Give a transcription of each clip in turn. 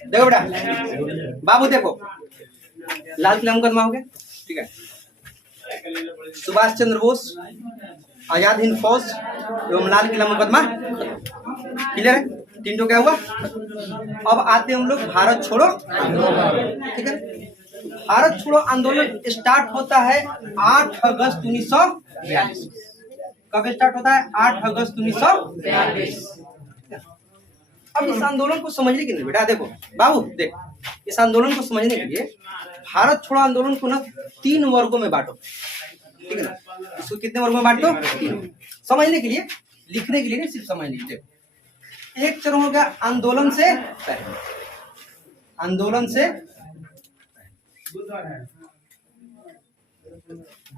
देखो बेटा, बाबू देखो, लाल किला मुकदमा हो गया, ठीक है। सुभाष चंद्र बोस, आजाद हिंद फौज एवं लाल किला मुकदमा, क्लियर है? तीन तो क्या हुआ। अब आते हैं हम लोग भारत छोड़ो, ठीक है। भारत छोड़ो आंदोलन स्टार्ट होता है 8 अगस्त 1942। कब स्टार्ट होता है? 8 अगस्त 1942। अब इस आंदोलन को समझने के लिए बेटा देखो बाबू, देख, इस आंदोलन को समझने के लिए भारत छोड़ो आंदोलन को ना 3 वर्गों में बांटो, ठीक है ना। इसको कितने वर्गों में बांटो? 3। समझने के लिए, लिखने के लिए नहीं, सिर्फ समझने के लिए। एक चरण हो गया आंदोलन से पहले, आंदोलन से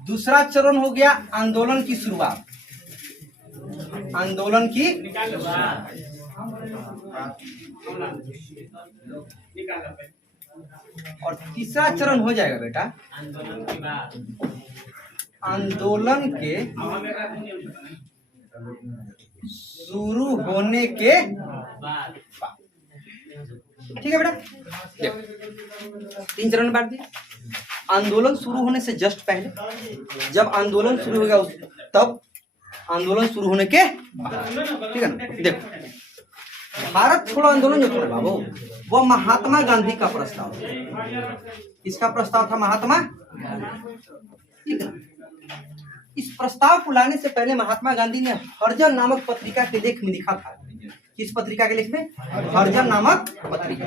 दूसरा चरण हो गया आंदोलन की शुरुआत, आंदोलन की, और तीसरा चरण हो जाएगा बेटा आंदोलन के शुरू होने के बाद, ठीक है बेटा। देखो 3 चरण बांट दिए। आंदोलन शुरू होने से जस्ट पहले, जब आंदोलन शुरू हो गया तब आंदोलन शुरू होने के बाद, ठीक है ना। देखो भारत छोड़ो आंदोलन जो था बाबू, वो महात्मा गांधी का प्रस्ताव, इसका प्रस्ताव था महात्मा, ठीक है। इस प्रस्ताव को लाने से पहले महात्मा गांधी ने हरिजन नामक पत्रिका के लेख में लिखा था। किस पत्रिका के लेख में? हरिजन नामक पत्रिका।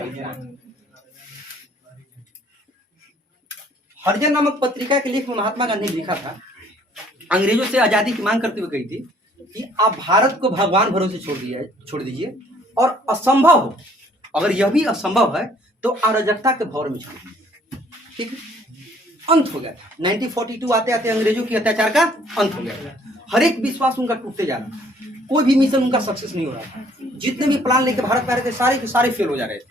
हरिजन नामक पत्रिका के लेख में महात्मा गांधी ने लिखा था, अंग्रेजों से आजादी की मांग करते हुए कही थी कि आप भारत को भगवान भरोसे छोड़ दीजिए, और असंभव हो, अगर यह भी असंभव है तो अराजकता के भौर में छोड़ दीजिए, ठीक है। अंत हो गया था 1942 आते आते अंग्रेजों की अत्याचार का अंत हो गया था। हर एक विश्वास उनका टूटते जा रहा था, कोई भी मिशन उनका सक्सेस नहीं हो रहा था। जितने भी प्लान लेके भारत में आ रहे थे सारे के सारे फेल हो जा रहे थे,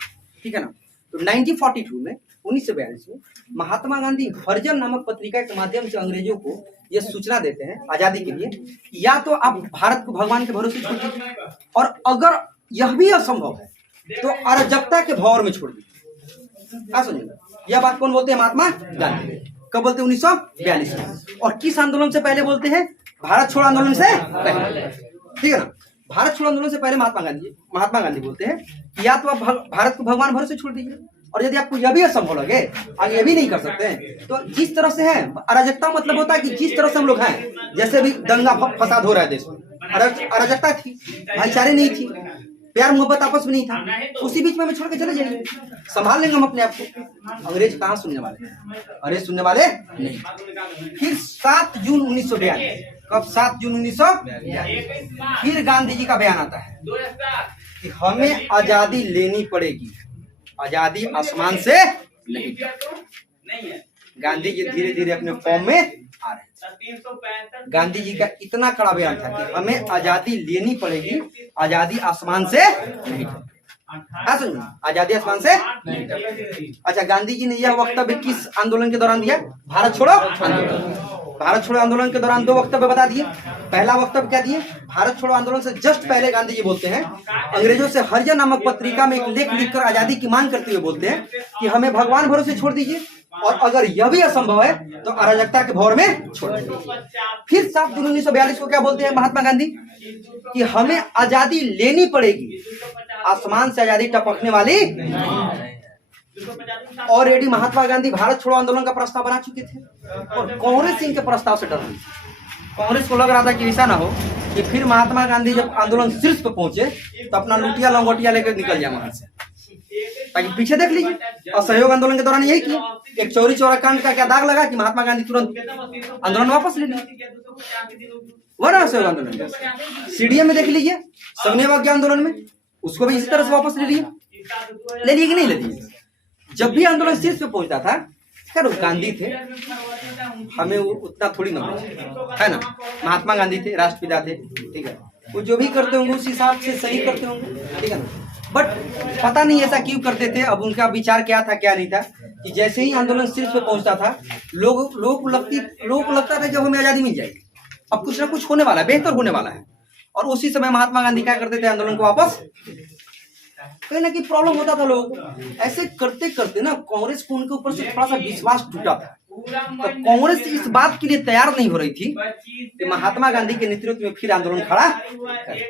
ठीक है ना। तो 1942 में 1942 में महात्मा गांधी हरिजन नामक पत्रिका के माध्यम से अंग्रेजों को यह सूचना देते हैं आजादी के लिए, या तो आप भारत को भगवान के भरोसे छोड़ दीजिए, और अगर यह भी असंभव है तो अराजकता के भौर में छोड़ दीजिए। समझिए, यह बात कौन बोलते हैं? महात्मा गांधी। कब बोलते हैं? 1942 में। और किस आंदोलन से पहले बोलते हैं? भारत छोड़ो आंदोलन से पहले, ठीक है ना। भारत छोड़ो आंदोलन से पहले महात्मा गांधी बोलते हैं कि या तो आप भारत को भगवान भरोसे छोड़ दीजिए, और यदि आपको यह भी असंभव लगे, आगे ये भी नहीं कर सकते हैं, तो जिस तरह से है अराजकता, मतलब होता है कि जिस तरह से हम लोग हैं, जैसे भी दंगा फसाद हो रहा है देश में, अराजकता थी, भाईचारे नहीं थी, प्यार मोहब्बत आपस में नहीं था, उसी बीच में हमें छोड़ के चले जाइए, संभाल लेंगे हम अपने आप को। अंग्रेज कहाँ सुनने वाले? अरे सुनने वाले नहीं। फिर 7 जून 1942, कब? 7 जून 1942 फिर गांधी जी का बयान आता है कि हमें आजादी लेनी पड़ेगी, आजादी आसमान से नहीं। गांधी जी धीरे धीरे अपने फॉर्म में आ रहे थे। गांधी जी का इतना कड़ा बयान था कि हमें आजादी लेनी पड़ेगी, आजादी आसमान से नहीं। आजादी आसमान से नहीं। अच्छा, गांधी जी ने यह वक्तव्य किस आंदोलन के दौरान दिया? भारत छोड़ो आंदोलन। भारत छोड़ो आंदोलन के दौरान 2 वक्तव्य बता दिए। पहला वक्तव्य क्या दिए? भारत छोड़ो आंदोलन से जस्ट पहले गांधी जी बोलते हैं, अंग्रेजों से हरिजन नामक पत्रिका में एक लेख लिखकर आजादी की मांग करते हुए बोलते हैं कि हमें भगवान भरोसे छोड़ दीजिए, और अगर यह भी असंभव है तो अराजकता के भौर में छोड़ दीजिए। फिर 7 जून 1942 को क्या बोलते हैं महात्मा गांधी? कि हमें आजादी लेनी पड़ेगी, आसमान से आजादी टपकने वाली। ऑलरेडी महात्मा गांधी भारत छोड़ो आंदोलन का प्रस्ताव बना चुके थे, और कांग्रेस इनके प्रस्ताव से डर रही थी। कांग्रेस को लग रहा था कि ऐसा ना हो कि फिर महात्मा गांधी जब आंदोलन शीर्ष पर पहुंचे तो अपना लुटिया लंगोटिया लेकर निकल जाए वहां से। ताकि पीछे देख लीजिए, असहयोग आंदोलन के दौरान यही किया। एक चौरी चौरा कांड का क्या दाग लगा कि महात्मा गांधी तुरंत आंदोलन वापस ले लिया। वह असहयोग आंदोलन सीडीएम में देख लीजिए, संघीय आंदोलन में उसको भी इसी तरह से वापस ले लिए कि नहीं ले लिए। जब भी आंदोलन शीर्ष पे पहुंचता था, खैर गांधी थे, हमें उतना थोड़ी नॉलेज है ना। महात्मा गांधी थे, राष्ट्रपिता थे, ठीक है। वो जो भी करते होंगे उस हिसाब से सही करते होंगे, ठीक है ना। बट पता नहीं ऐसा क्यों करते थे, अब उनका विचार क्या था क्या नहीं था, कि जैसे ही आंदोलन शीर्ष पे पहुंचता था लोगों को लगता था जब हमें आजादी मिल जाएगी, अब कुछ ना कुछ होने वाला है, बेहतर होने वाला है। और उसी समय महात्मा गांधी क्या करते थे? आंदोलन को वापस कहीं ना कहीं प्रॉब्लम होता था लोगों को। ऐसे करते करते ना कांग्रेस को उनके ऊपर से थोड़ा सा विश्वास टूटा था। तो कांग्रेस इस बात के लिए तैयार नहीं हो रही थी कि महात्मा गांधी के नेतृत्व में फिर आंदोलन खड़ा करे।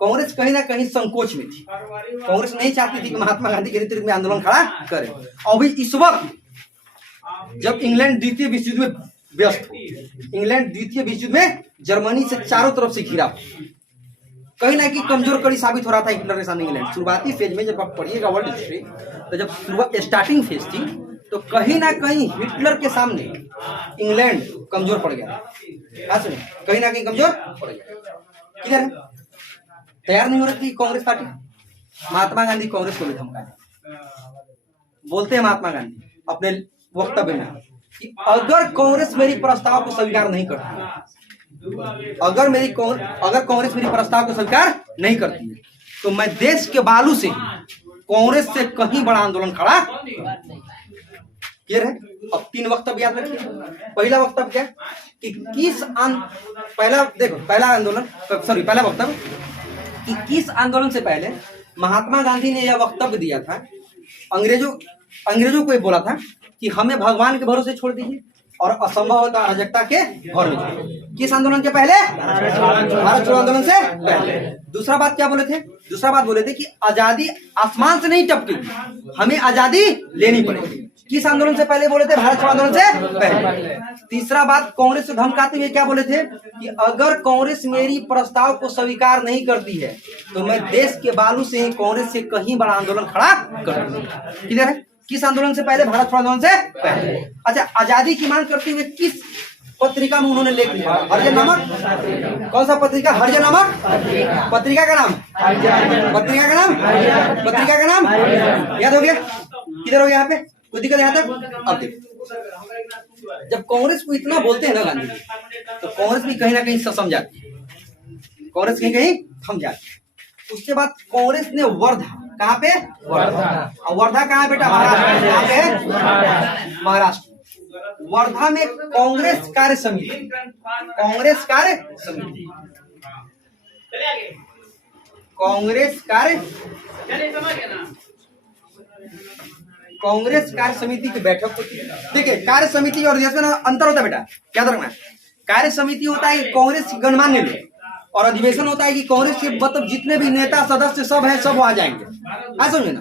कांग्रेस कहीं ना कहीं संकोच में थी। कांग्रेस नहीं चाहती थी कि महात्मा गांधी के नेतृत्व में आंदोलन खड़ा करे। और भी इस वक्त जब इंग्लैंड द्वितीय विश्व युद्ध में व्यस्त, इंग्लैंड द्वितीय विश्व युद्ध में जर्मनी से चारों तरफ से घिरा, कहीं ना कहीं कमजोर कड़ी साबित हो रहा था हिटलर के सामने इंग्लैंड। शुरुआती फेज में जब आप पढ़िएगा वर्ल्ड हिस्ट्री, तो जब स्टार्टिंग फेज थी तो कहीं ना कहीं हिटलर के सामने इंग्लैंड कमजोर पड़ गया। कहीं ना कहीं कमजोर पड़ गया। किधर है? तैयार नहीं हो रही थी कांग्रेस पार्टी। महात्मा गांधी कांग्रेस को भी धमकाया। बोलते हैं महात्मा गांधी अपने वक्तव्य में कि अगर कांग्रेस मेरी प्रस्ताव को स्वीकार नहीं करती, अगर कांग्रेस मेरी प्रस्ताव को स्वीकार नहीं करती है, तो मैं देश के बालू से कांग्रेस से कहीं बड़ा आंदोलन खड़ा। क्लियर है? अब 3 वक्तव्य याद रखिए। पहला वक्तव्य क्या कि पहला वक्तव्य कि किस आंदोलन से पहले महात्मा गांधी ने यह वक्तव्य दिया था, अंग्रेजों को ये बोला था कि हमें भगवान के भरोसे छोड़ दीजिए और असंभव होता अराजकता के भरोसे। किस आंदोलन के पहले? भारत छोड़ो आंदोलन से पहले। दूसरा बात क्या बोले थे? दूसरा बात बोले थे कि आजादी आसमान से नहीं टपकेगी, हमें आजादी लेनी पड़ेगी। किस आंदोलन से पहले बोले थे? भारत छोड़ो आंदोलन से पहले। तीसरा बात कांग्रेस को धमकाते हुए क्या बोले थे कि अगर कांग्रेस मेरी प्रस्ताव को स्वीकार नहीं करती है तो मैं देश के बालू से ही कांग्रेस से कहीं बड़ा आंदोलन खड़ा कर दूंगा। क्लियर है? किस आंदोलन से पहले? भारत छोड़ो आंदोलन से पहले। अच्छा, आजादी की मांग करते हुए किस पत्रिका में उन्होंने लेख लिखा? हरिजन नामक। कौन सा पत्रिका? हरिजन नामक पत्रिका का नाम। पत्रिका का नाम याद हो गया? किधर हो गया? यहाँ पे कोई दिक्कत यहाँ तक? अब देखो, जब कांग्रेस को इतना बोलते हैं ना गांधी जी, तो कांग्रेस भी कहीं ना कहीं सम जाती है। कांग्रेस कहीं थम जाती है। उसके बाद कांग्रेस ने वर्धा, कहाँ पे? वर्धा कहाँ है बेटा? महाराष्ट्र। कहाँ पे? महाराष्ट्र। वर्धा में कांग्रेस कार्य समिति, कांग्रेस कार्य समिति की बैठक होती है। देखिए, कार्य समिति और अधिवेशन अंतर होता है बेटा, क्या रखना है? कार्य समिति होता है कांग्रेस के गणमान्य लोग, और अधिवेशन होता है कि कांग्रेस के मतलब जितने भी नेता सदस्य सब है, सब आ जाएंगे। समझे ना?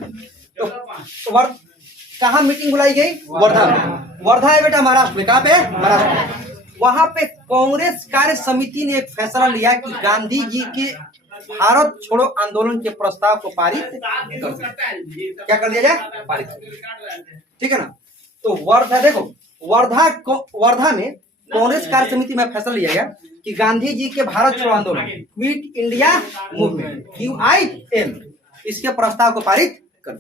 तो कहाँ मीटिंग बुलाई गई? वर्धा में। वर्धा है बेटा महाराष्ट्र में। कहाँ पे? महाराष्ट्र। वहां पे कांग्रेस कार्य समिति ने एक फैसला लिया कि गांधी जी के भारत छोड़ो आंदोलन के प्रस्ताव को पारित क्या कर दिया जाए? पारित। ठीक है ना? तो वर्धा, देखो वर्धा में कांग्रेस कार्य समिति में फैसला लिया गया कि गांधी जी के भारत छोड़ो आंदोलन, क्विट इंडिया मूवमेंट, QIM, इसके प्रस्ताव को पारित कर।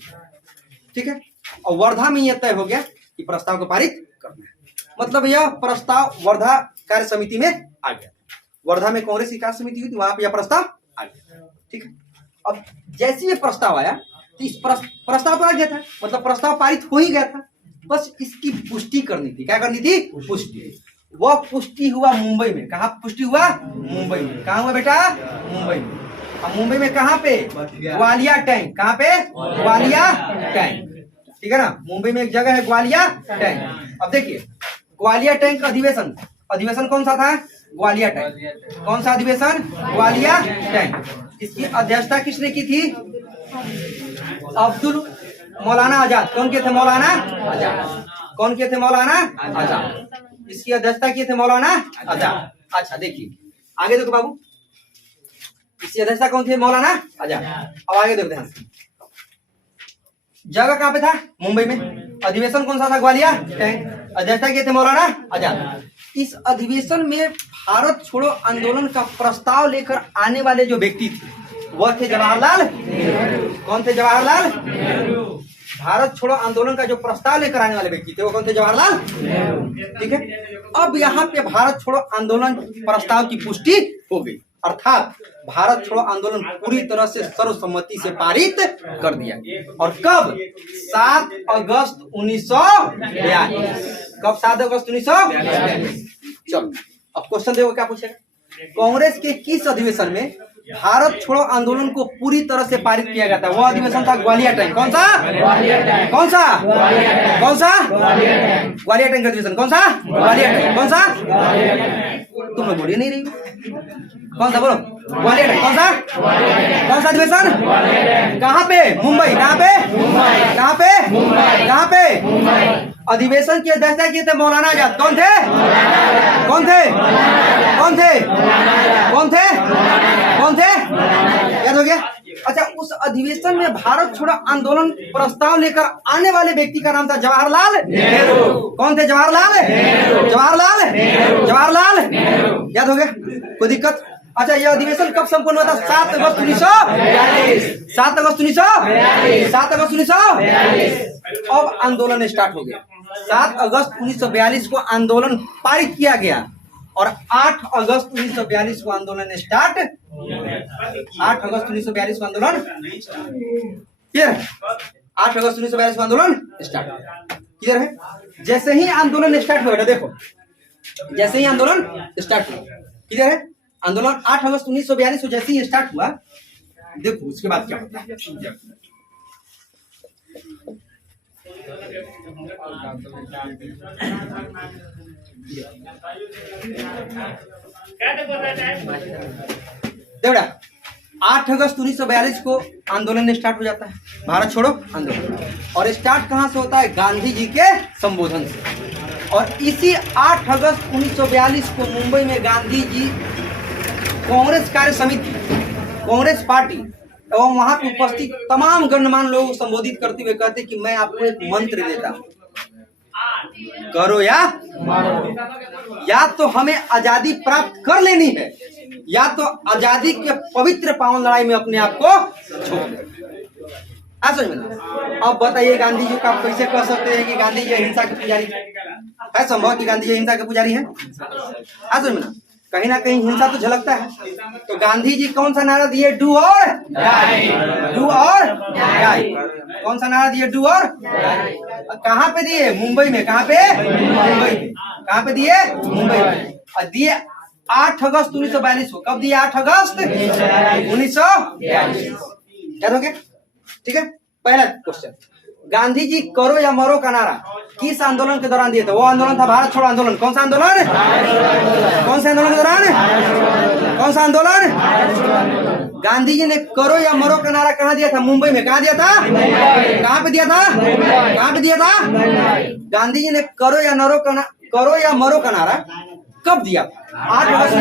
ठीक है? और वर्धा में यह तय हो गया कि प्रस्ताव को पारित करना है। मतलब यह प्रस्ताव वर्धा कार्य समिति में आ गया। वर्धा में कांग्रेस की कार्य समिति हुई थी, वहां पर यह प्रस्ताव आ गया। ठीक है? अब जैसे ये प्रस्ताव आया तो इस प्रस्ताव तो आ गया था, मतलब प्रस्ताव पारित हो ही गया था, बस इसकी पुष्टि करनी थी। क्या करनी थी? पुष्टि। वह पुष्टि हुआ मुंबई में। कहाँ पुष्टि हुआ? मुंबई में। कहाँ हुआ बेटा? मुंबई में। अब मुंबई में कहाँ पे? ग्वालिया टैंक। कहाँ पे? ग्वालिया टैंक। ठीक है ना? मुंबई में एक जगह है ग्वालिया टैंक। अब देखिए, ग्वालिया टैंक का अधिवेशन कौन सा था? ग्वालिया टैंक। कौन सा अधिवेशन? ग्वालिया टैंक। इसकी अध्यक्षता किसने की थी? मौलाना आजाद। कौन के थे? मौलाना आजाद। कौन के थे? मौलाना आजाद। इसकी अध्यक्षता किए थे मौलाना आजाद। अच्छा, देखिए आगे देखो बाबू, इसकी अध्यक्षता कौन थे? मौलाना आजाद। अब आगे देखो ध्यान से, जगह कहाँ पे था? मुंबई में। अधिवेशन कौन सा था? ग्वालिया टैंक। अध्यक्षता किए थे मौलाना आजाद। इस अधिवेशन में भारत छोड़ो आंदोलन का प्रस्ताव लेकर आने वाले जो व्यक्ति थे वह थे जवाहरलाल नेहरू। कौन थे? जवाहरलाल नेहरू। भारत छोड़ो आंदोलन का जो प्रस्ताव लेकर आने वाले व्यक्ति थे वो कौन थे? जवाहरलाल नेहरू। ठीक है? अब यहाँ पे भारत छोड़ो आंदोलन प्रस्ताव की पुष्टि हो गई, अर्थात भारत छोड़ो आंदोलन पूरी तरह से सर्वसम्मति से पारित कर दिया। और कब? 7 अगस्त 1942। कब? 7 अगस्त 1942। चलो अब क्वेश्चन देखो क्या पूछेगा। कांग्रेस के किस अधिवेशन में भारत छोड़ो आंदोलन को पूरी तरह से पारित किया गया था। वो अधिवेशन था ग्वालियर टाइम। कौन सा कौन सा कौन सा ग्वालियर टाइम का अधिवेशन। कौन सा ग्वालियर टाइम। कौन सा तुम लोग बोलिए नहीं रही हो। कौन सा बोलो ग्वालियर टाइम। कौन सा अधिवेशन कहाँ पे? मुंबई। कहाँ पे? कहाँ पे? कहाँ पे? अधिवेशन की अध्यक्षता किए थे मौलाना आजाद। कौन थे? कौन थे? कौन थे? कौन थे? कौन थे? याद हो गया? अच्छा, उस अधिवेशन में भारत छोड़ो आंदोलन प्रस्ताव लेकर आने वाले व्यक्ति का नाम था जवाहरलाल नेहरू। कौन थे? जवाहरलाल। जवाहरलाल। जवाहरलाल। याद हो गया? कोई दिक्कत? अच्छा, यह अधिवेशन कब संपन्न हुआ था? 7 अगस्त 1942। 7 अगस्त 1942। 7 अगस्त 1942। अब आंदोलन स्टार्ट हो गया। 7 अगस्त 1942 को आंदोलन पारित किया गया और 8 अगस्त 1942 को आंदोलन स्टार्ट। 8 अगस्त 1942 को आंदोलन क्लियर है। 8 अगस्त 1942 को आंदोलन स्टार्ट क्लियर है। जैसे ही आंदोलन स्टार्ट हुआ, देखो जैसे ही आंदोलन स्टार्ट हुआ क्लियर है। आंदोलन 8 अगस्त 1942 को जैसे ही स्टार्ट हुआ, देखो उसके बाद क्या होता है। देखो 8 अगस्त 1942 को आंदोलन स्टार्ट हो जाता है, भारत छोड़ो आंदोलन। और स्टार्ट कहां से होता है? गांधी जी के संबोधन से। और इसी 8 अगस्त 1942 को मुंबई में गांधी जी कांग्रेस कार्य समिति, कांग्रेस पार्टी एवं वहां पे उपस्थित तमाम गणमान्य लोगों को संबोधित करते हुए कहते कि मैं आपको एक मंत्र देता हूं, करो या तो हमें आजादी प्राप्त कर लेनी है, या तो आजादी के पवित्र पावन लड़ाई में अपने आप को छोड़ दे। समझ में? अब बताइए गांधी जी को आप कैसे कह सकते हैं कि गांधी जी हिंसा के पुजारी है? संभव कि गांधी जी हिंसा के पुजारी है? समझ में ना? कहीं ना कहीं हिंसा तो झलकता है। तो गांधी जी कौन सा नारा दिए? डू और डाई। डू और डाई। कौन सा नारा दिए? डू और डाई। कहाँ पे दिए? मुंबई में। कहाँ पे? मुंबई में। कहाँ पे दिए? मुंबई में। और दिए 8 अगस्त 1942 को। कब दिए? 8 अगस्त 1942। याद हो गया? ठीक है। पहला क्वेश्चन, गांधी जी करो या मरो का नारा किस आंदोलन के दौरान दिए थे? वो आंदोलन था भारत छोड़ो आंदोलन। कौन सा आंदोलन? कौन से आंदोलन के दौरान? कौन सा आंदोलन? गांधी जी ने करो या मरो का नारा कहाँ दिया था? मुंबई में। कहाँ दिया था? कहाँ पे दिया था? कहाँ पे दिया था? गांधी जी ने करो या मरो का नारा कब दिया? 8 अगस्त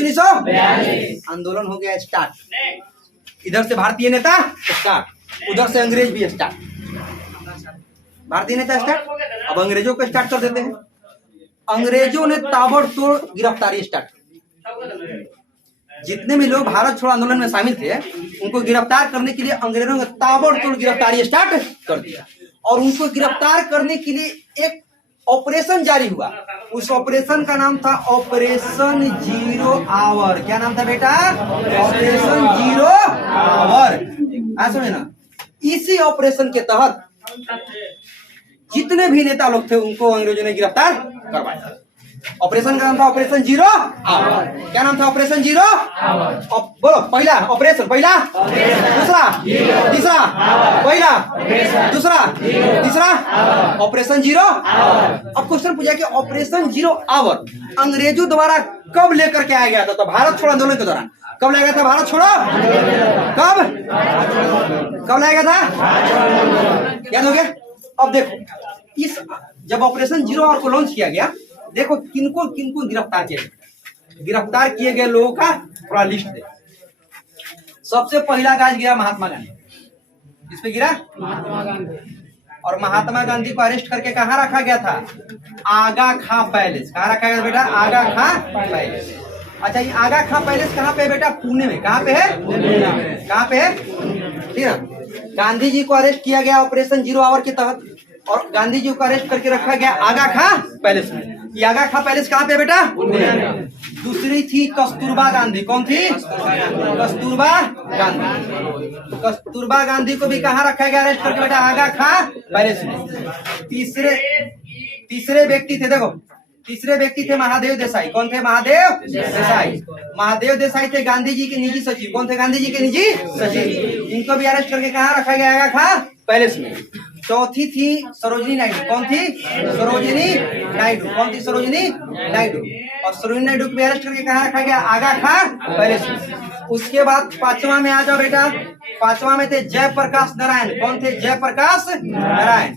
1942। आंदोलन हो गया स्टार्ट। इधर से भारतीय नेता स्टार्ट, उधर से अंग्रेज भी स्टार्ट। भारतीय नेता स्टार्ट, अब अंग्रेजों को स्टार्ट कर देते हैं। अंग्रेजों ने ताबड़तोड़ गिरफ्तारी स्टार्ट की। जितने भी लोग भारत छोड़ो आंदोलन में शामिल थे उनको गिरफ्तार करने के लिए अंग्रेजों ने ताबड़तोड़ गिरफ्तारी स्टार्ट कर दिया। और उनको गिरफ्तार करने के लिए एक ऑपरेशन जारी हुआ। उस ऑपरेशन का नाम था ऑपरेशन जीरो आवर। क्या नाम था बेटा? Operation zero hour. समझे ना? इसी ऑपरेशन के तहत जितने भी नेता लोग थे उनको अंग्रेजों ने गिरफ्तार करवाया। ऑपरेशन का नाम था ऑपरेशन जीरो आवर। क्या नाम था? Operation zero hour. बोलो पहला ऑपरेशन, पहला, दूसरा, तीसरा, पहला, दूसरा, तीसरा, ऑपरेशन जीरो आवर। अब क्वेश्चन पूछा कि ऑपरेशन जीरो आवर अंग्रेजों द्वारा कब लेकर के आया गया था? तो भारत छोड़ो आंदोलन के दौरान। कब लाया गया था? भारत छोड़ो कब लाया गया था? याद हो गया? अब देखो इस जब ऑपरेशन जीरो आवर को लॉन्च किया गया, देखो किनको किनको गिरफ्तार किया गया। गिरफ्तार किए गए लोगों का थोड़ा लिस्ट दे। सबसे पहला गाज गिरा महात्मा गांधी। इस पे गिरा महात्मा गांधी। और महात्मा गांधी को अरेस्ट करके कहाँ रखा गया था? आगा खां पैलेस। कहाँ रखा गया बेटा? आगा खां पैलेस। अच्छा, ये आगा खां पैलेस कहाँ पे है बेटा? पुणे में। कहाँ पे है? कहाँ पे है? ठीक है। गांधी जी को अरेस्ट किया गया ऑपरेशन जीरो आवर के तहत और गांधी जी को अरेस्ट करके रखा गया आगा खां पैलेस में। ये आगा खां पैलेस कहाँ पे बेटा? दूसरी थी कस्तूरबा गांधी। कौन थी? कस्तूरबा गांधी। तो कस्तूरबा गांधी को भी कहाँ रखा गया अरेस्ट करके बेटा? आगा खां पैलेस में। तीसरे व्यक्ति थे, देखो तीसरे व्यक्ति थे महादेव देसाई। कौन थे? महादेव देसाई। महादेव देसाई थे गांधी जी के निजी सचिव। कौन थे? गांधी जी के निजी सचिव। इनको भी अरेस्ट करके कहाँ रखा गया? आगा खां पैलेस में। चौथी थी सरोजिनी नायडू। कौन थी? सरोजिनी नायडू। कौन थी? सरोजिनी नायडू। और सरोजिनी नायडू को भी अरेस्ट करके कहाँ रखा गया? आगा खां पैलेस में। उसके बाद पांचवा में आ जाओ बेटा। पांचवा में थे जयप्रकाश नारायण। कौन थे? जयप्रकाश नारायण।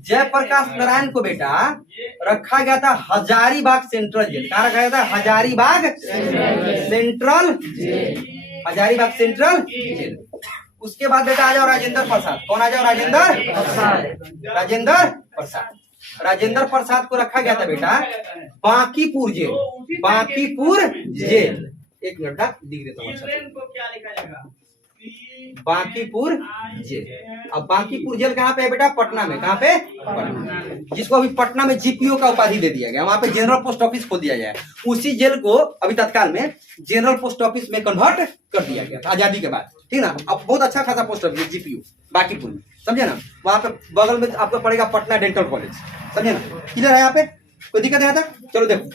जयप्रकाश नारायण को बेटा रखा गया था हजारीबाग सेंट्रल जेल। कहाँ रखा गया था? Hazaribagh central, Hazaribagh central jail. उसके बाद बेटा आ जाओ राजेंद्र प्रसाद। कौन आ जाओ? राजेंद्र प्रसाद। राजेंद्र प्रसाद को रखा गया था बेटा बांकीपुर जेल। बांकीपुर जेल, एक मिनट का दिख देता हूँ। बांकीपुर जेल। अब बांकीपुर जेल कहाँ पे है बेटा? पटना में। कहाँ पे? पटना। जिसको अभी पटना में जीपीओ का उपाधि दे दिया गया। वहां पे जनरल पोस्ट ऑफिस खोल दिया गया है। उसी जेल को अभी तत्काल में जनरल पोस्ट ऑफिस में कन्वर्ट कर दिया गया आजादी के बाद। ठीक ना? अब बहुत अच्छा खासा पोस्ट ऑफिस जीपीओ बांकीपुर में, समझे ना? वहां पे बगल में आपको पड़ेगा पटना डेंटल कॉलेज, समझे ना? क्लियर है? यहाँ पे कोई दिक्कत नहीं आता? चलो देखो,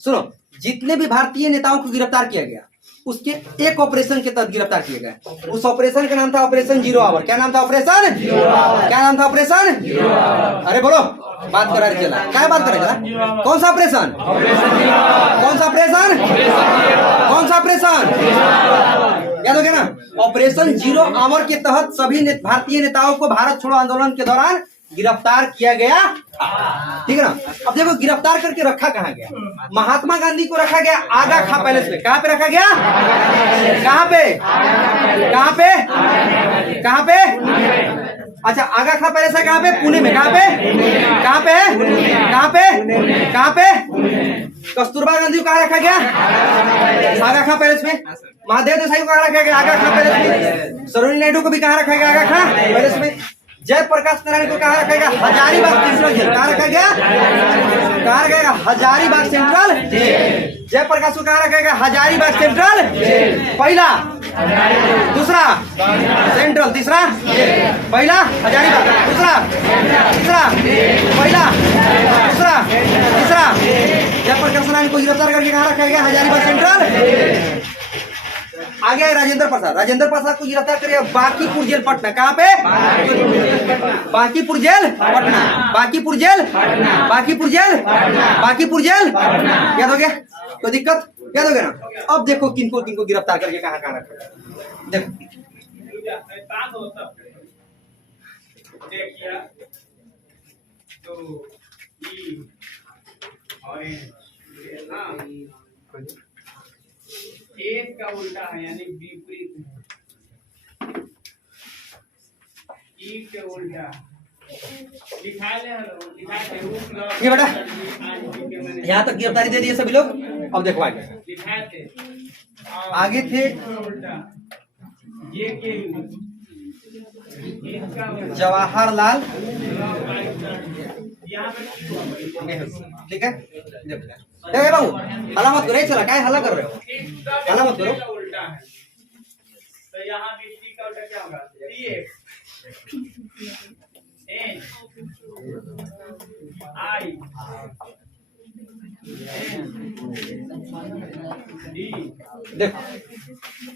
सुनो। जितने भी भारतीय नेताओं को गिरफ्तार किया गया उसके एक ऑपरेशन के तहत गिरफ्तार किया गया। उस ऑपरेशन का नाम था ऑपरेशन जीरो आवर। क्या नाम था? ऑपरेशन क्या नाम था? ऑपरेशन। अरे बोलो, बात करा चला। क्या बात करा चला? कौन सा ऑपरेशन? कौन सा ऑपरेशन? कौन सा ऑपरेशन? याद हो गया ना? ऑपरेशन जीरो आवर के तहत सभी भारतीय नेताओं को भारत छोड़ो आंदोलन के दौरान गिरफ्तार किया गया। ठीक है ना? अब देखो गिरफ्तार करके रखा कहाँ गया? महात्मा गांधी को रखा गया आगा खां पैलेस में। कहाँ पे रखा गया? कहाँ पे? कहाँ पे? कहाँ पे? अच्छा, आगा खां पैलेस है कहाँ पे? पुणे में। कहाँ पे? कहाँ पे? कहाँ पे? कहाँ पे? कस्तूरबा गांधी को कहाँ रखा गया? आगा खां पैलेस में। महादेव देसाई को कहाँ रखा गया? आगा खां पैलेस में। सरोजिनी नायडू को भी कहाँ रखा गया? आगा खां पैलेस में। जयप्रकाश नारायण को कहाँ रखा गया? Hazaribagh central jail. कहाँ रखा गया? कहाँ रखा गया? Hazaribagh central jail. जयप्रकाश को कहाँ रखा गया? Hazaribagh central jail. पहला, दूसरा सेंट्रल, तीसरा पहला हजारीबाग, दूसरा तीसरा पहला, दूसरा तीसरा। जयप्रकाश नारायण को गिरफ्तार करके कहाँ रखा गया? हजारीबाग सेंट्रल। आगे राजेंद्र प्रसाद। राजेंद्र प्रसाद को गिरफ्तार करिए बांकीपुर जेल पटना। कहाँ पे? Bankipur jail Patna. Bankipur jail, Bankipur jail, Bankipur jail. याद हो गया? कोई दिक्कत? याद हो गया ना? अब देखो किनको किनको गिरफ्तार करके कहाँ कहाँ रखा। देखो एक का उल्टा है, यानी विपरीत है। ई के उल्टा दिखा ले। ये बेटा यहाँ तक गिरफ्तारी दे दिए सभी लोग। अब देखो आगे दिखाते आगे थे ये के जवाहरलाल। ठीक है, देखो बाबू हल्ला मत करो। चला क्या हल्ला कर रहे हो? हल्ला मत करो। उल्टा है तो यहाँ भी टी का उल्टा क्या होगा? एन आई देखो,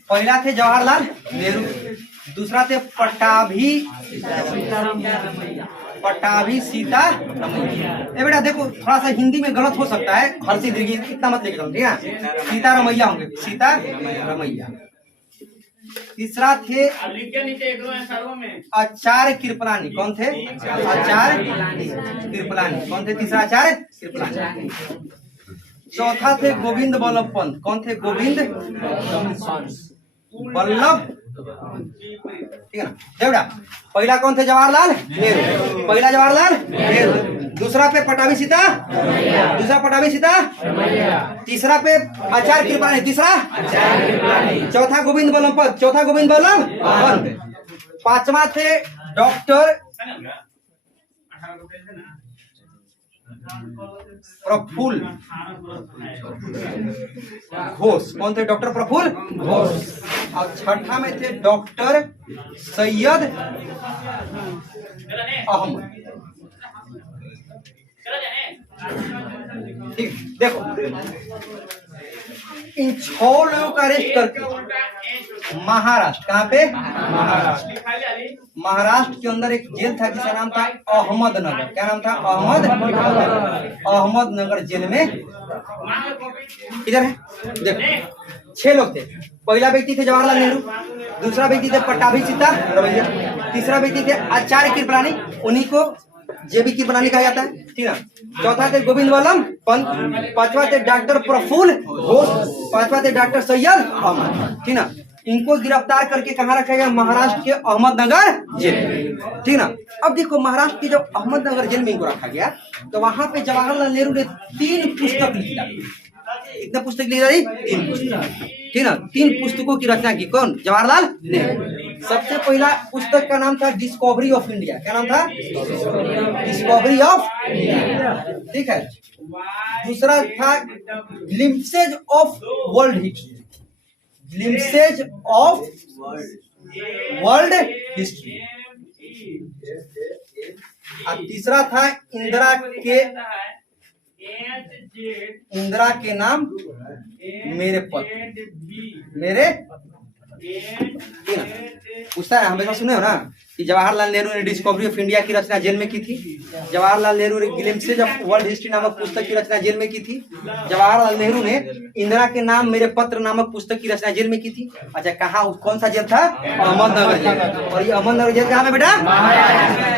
पहला थे जवाहरलाल नेहरू, दूसरा थे पटाभी सीतारमैया। ए बेटा देखो, थोड़ा सा हिंदी में गलत हो सकता है, हर्षी दीर्घी इतना मत लेके चलो, ठीक है? सीतारमैया होंगे, सीतारमैया। तीसरा थे आचार्य कृपलानी। कौन थे? आचार्य कृपलानी। कौन थे? तीसरा आचार्य कृपलानी। चौथा थे गोविंद बल्लभ पंत। कौन थे? गोविंद बल्लभ, ठीक है ना? देवड़ा पहला कौन थे? जवाहरलाल नेहरू। पहला जवाहरलाल नेहरू, दूसरा पे पटाभी सीता, दूसरा पटाभी सीता, तीसरा पे आचार्य कृपलानी, तीसरा चौथा गोविंद बल्लभ पंत, चौथा गोविंद बल्लभ पंत। पांचवा थे डॉक्टर प्रफुल्ल घोष। कौन थे? डॉक्टर प्रफुल्ल घोष। और छठा में थे डॉक्टर सैयद अहमद। ठीक, देखो इन 6 लोगों का अरेस्ट करके महाराष्ट्र, कहाँ पे? महाराष्ट्र के अंदर एक जेल था जिसका नाम था अहमदनगर। क्या नाम था? अहमदनगर जेल में इधर है, देखो 6 लोग थे। पहला व्यक्ति थे जवाहरलाल नेहरू, दूसरा व्यक्ति थे पट्टाभी सितारमैया, तीसरा व्यक्ति थे आचार्य कृपलानी, उन्हीं को जेबी कृपलानी कहा जाता है, ठीक है। चौथा थे गोविंद वल्लभ पंत, पांचवा थे डॉक्टर प्रफुल्ल घोष, पांचवा थे डॉक्टर सैयद अहमद, ठीक ना। इनको गिरफ्तार करके कहाँ रखा गया? महाराष्ट्र के अहमदनगर जेल, ठीक ना। अब देखो महाराष्ट्र के जब अहमदनगर जेल में इनको रखा गया तो वहां पे जवाहरलाल नेहरू ने 3 पुस्तक लिखी। कितना पुस्तक लिखी रही? 3 पुस्तक, ठीक ना। 3 पुस्तकों की रचना की कौन? जवाहरलाल नेहरू। सबसे पहला पुस्तक का नाम था डिस्कवरी ऑफ इंडिया। क्या नाम था? डिस्कवरी ऑफ इंडिया, ठीक है। दूसरा था glimpses of world history, glimpses of world history. और तीसरा था इंदिरा के नाम मेरे पत्र, मेरे, पूछता है, हमेशा सुने हो ना कि जवाहरलाल नेहरू ने डिस्कवरी ऑफ इंडिया की रचना जेल में की थी, जवाहरलाल नेहरू ने ग्लिम्पसेज ऑफ वर्ल्ड हिस्ट्री नामक पुस्तक की रचना जेल में की थी, जवाहरलाल नेहरू ने इंदिरा के नाम मेरे पत्र नामक पुस्तक की रचना जेल में की थी। अच्छा, कहाँ, कौन सा जेल था? अहमदनगर जेल। और ये अहमदनगर जेल कहाँ पे बेटा?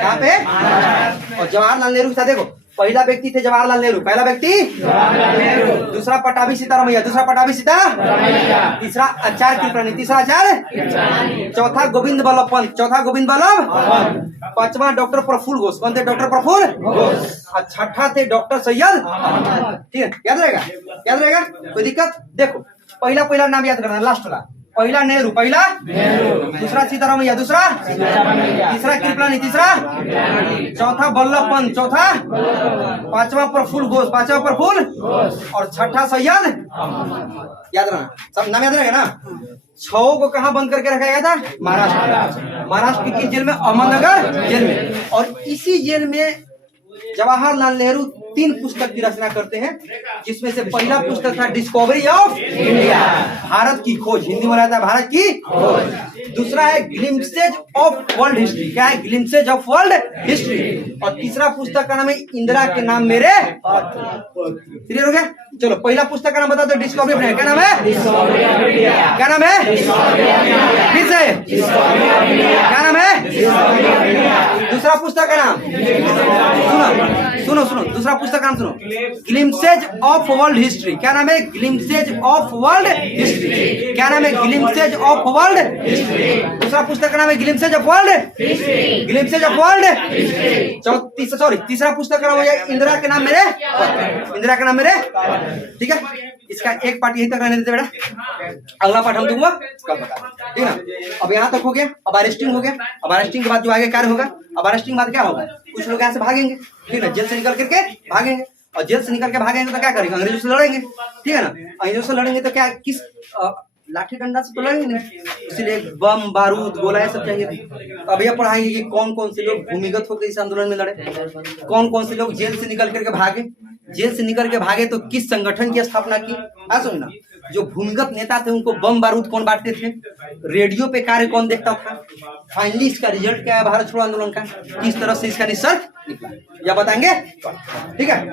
कहाँ पे? और जवाहरलाल नेहरू के साथ देखो, पहला व्यक्ति थे जवाहरलाल नेहरू, पहला व्यक्ति, दूसरा पट्टाभी सितारमैया, दूसरा पट्टाभी सितारमैया, तीसरा आचार्य कृपलानी, तीसरा आचार्य, चौथा गोविंद वल्लभ पंत, चौथा गोविंद वल्लभ, पांचवा डॉक्टर प्रफुल्ल घोष। कौन थे? डॉक्टर प्रफुल्ल घोष। और छठा थे डॉक्टर सैयद, ठीक है। याद रहेगा? याद रहेगा? कोई दिक्कत? देखो पहला नाम याद करना, लास्ट वाला। पहला नेहरू, पहला दूसरा सितारमैया, दूसरा तीसरा कृपलानी, तीसरा, चौथा वल्लभ पंत, चौथा, पांचवा प्रफुल्ल घोष, पांचवा प्रफुल्ल, और छठा सैयद। याद रहना, सब नाम याद रहेगा ना। 6 को कहाँ बंद करके रखा गया था? महाराष्ट्र। महाराष्ट्र की किस जेल में? अहमदनगर जेल में। और इसी जेल में जवाहरलाल नेहरू 3 पुस्तक की रचना करते हैं, जिसमें से पहला पुस्तक था डिस्कवरी ऑफ इंडिया, भारत की खोज, हिंदी में रहता है भारत की खोज। दूसरा है ग्लिम्पसेज ऑफ वर्ल्ड हिस्ट्री। क्या है? Glimpses of world history. और तीसरा पुस्तक का नाम है इंदिरा के नाम मेरे पत्र। क्लियर हो गया? चलो पहला पुस्तक का नाम बता दो, डिस्कवरी ऑफ इंडिया। क्या नाम है? क्या नाम है? फिर से क्या नाम है? दूसरा पुस्तक का नाम सुनो, दूसरा पुस्तक का नाम सुनो, ग्लिम्पसेज ऑफ वर्ल्ड हिस्ट्री। क्या नाम है? Glimpses of world history. क्या नाम है? Glimpses of world history. दूसरा पुस्तक का नाम है glimpses of world history, glimpses of world history. तीसरा पुस्तक का नाम है इंदिरा के नाम मेरे, इंदिरा का नाम मेरे, ठीक है। इसका एक पार्ट यही तक रहने देते बेटा, अगला पार्ट हम दूंगा कल बता, ठीक है। अब यहाँ तक हो गया, अब अरेस्टिंग हो गया। अब अरेस्टिंग के बाद जो आगे कार्य होगा, अब अरेस्टिंग के बाद क्या होगा? कुछ लोग यहाँ से भागेंगे, ठीक है, जेल से निकल करके भागेंगे। और जेल से निकल के भागेंगे तो क्या करेंगे? अंग्रेजों से लड़ेंगे, ठीक है ना। अंग्रेजों से लड़ेंगे तो क्या, किस लाठी डंडा से तो लड़ेंगे नहीं, इसलिए बम बारूद गोला ये सब चाहिए थी। अब ये पढ़ाएंगे कि कौन कौन से लोग भूमिगत होकर इस आंदोलन में लड़े, कौन कौन से लोग जेल से निकल करके भागे, जेल से निकल के भागे तो किस संगठन की स्थापना की। सुनना, जो भूमिगत नेता थे उनको बम बारूद कौन बांटते थे, रेडियो पे कार्य कौन देखता था, फाइनली इसका रिजल्ट क्या है भारत छोड़ो आंदोलन का, किस तरह से इसका निष्कर्ष निकला, या बताएंगे, ठीक है।